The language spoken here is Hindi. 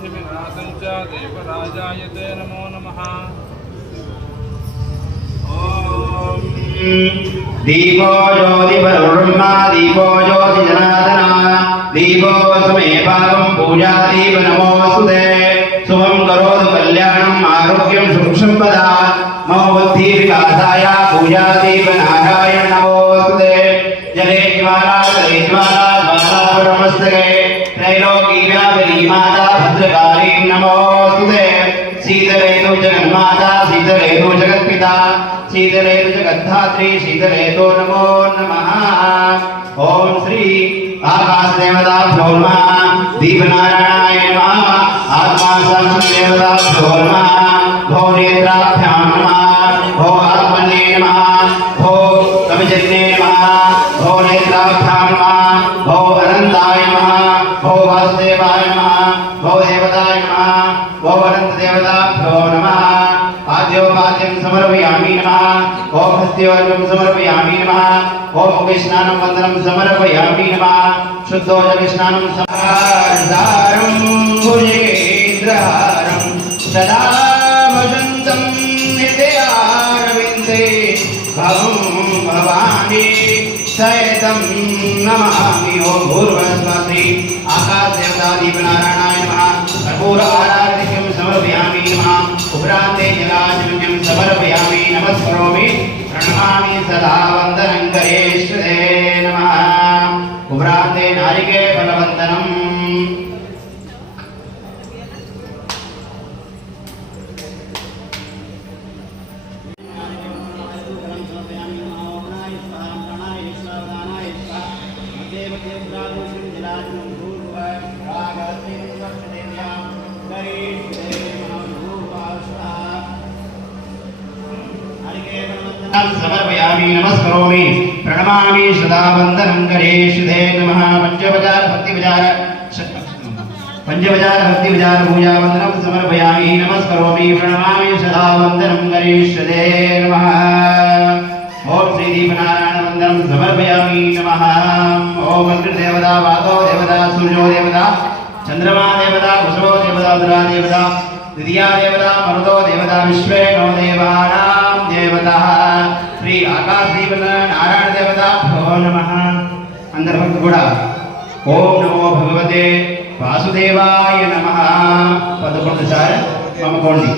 विनाशं च देवराजाय ते नमो नमः। दीपो ज्योतिर्ब्रह्मा दीपो ज्योतिजनार्दन दीपो समे पाकं पूजा दीप नमोस्तुते शुभं करोतु कल्याणम् आरोग्यं सुखसम्पदा मम बुद्धि विकासाय पूजा दीप नारायण नमोस्तुते जले ज्वाला जले ज्वाला ज्वाला ब्रह्मस्तके त्रैलोकी व्यापिनी माता भद्रकाली नमोस्तुते शीतले तु जगन्माता शीतले तु जगत्पिता शीतले तु जगद्धात्री शीतले तु नमो नमः। ओम श्री आकाशदेवताभ्यो नमः दीपनारायणाय नमः आत्मा देवताभ्यो नमः भो नेत्राभ्यां नमः भो आत्मने नमः भो कविजन्ये नमः भो नेत्राभ्यां नमः भो अनन्ताय नमः भो वासुदेवाय नमः भो देवताय नमः भो अनन्तदेवताभ्यो नमः। आद्योपाद्यं समर्पयामि नमः ओम हस्त्योर्घं समर्पयामि नमः ओम मुखस्नानं वन्दनं समर्पयामि नमः शुद्धोदकस्नानं समादारं भुजेन्द्रहारं सदा भजन्तं नित्यारविन्दे भवं भवानी सहितं नमामि। ओम भूर्भुवस्वस्ति आकाशदेवता दीपनारायणाय नमः कर्पूर आराधनं समर्पयामि नमः उभ्रान्ते जलाजन्यं समर्पयामि नमस्करोमि प्रणमामि सदा वन्दनं करेष्वे नमः उभ्रान्ते नारिके फलवन्दनम्। समर्पयामि नमस्करोमि प्रणमामि सदा वन्दनं करेष्वे नमः। पंचवजार भक्ति विचार पूजा वन्दनं समर्पयामि नमस्करोमि प्रणमामि सदा वन्दनं करेष्वे नमः। ओम श्री दीपनारायण वन्दनं समर्पयामि नमः। ओम अग्निदेवता वातो देवता सूर्यो देवता चंद्रमा देवता कुसुमो देवता दुरा देवता द्वितीया देवता मरुतो देवता विश्वे नो देवानां देवता श्री आकाश दीपन नारायण देवता भो नमः। अंदर भक्त కూడా ओम नमो भगवते वासुदेवाय नमः 11 సార్లు మమ్మకోండి।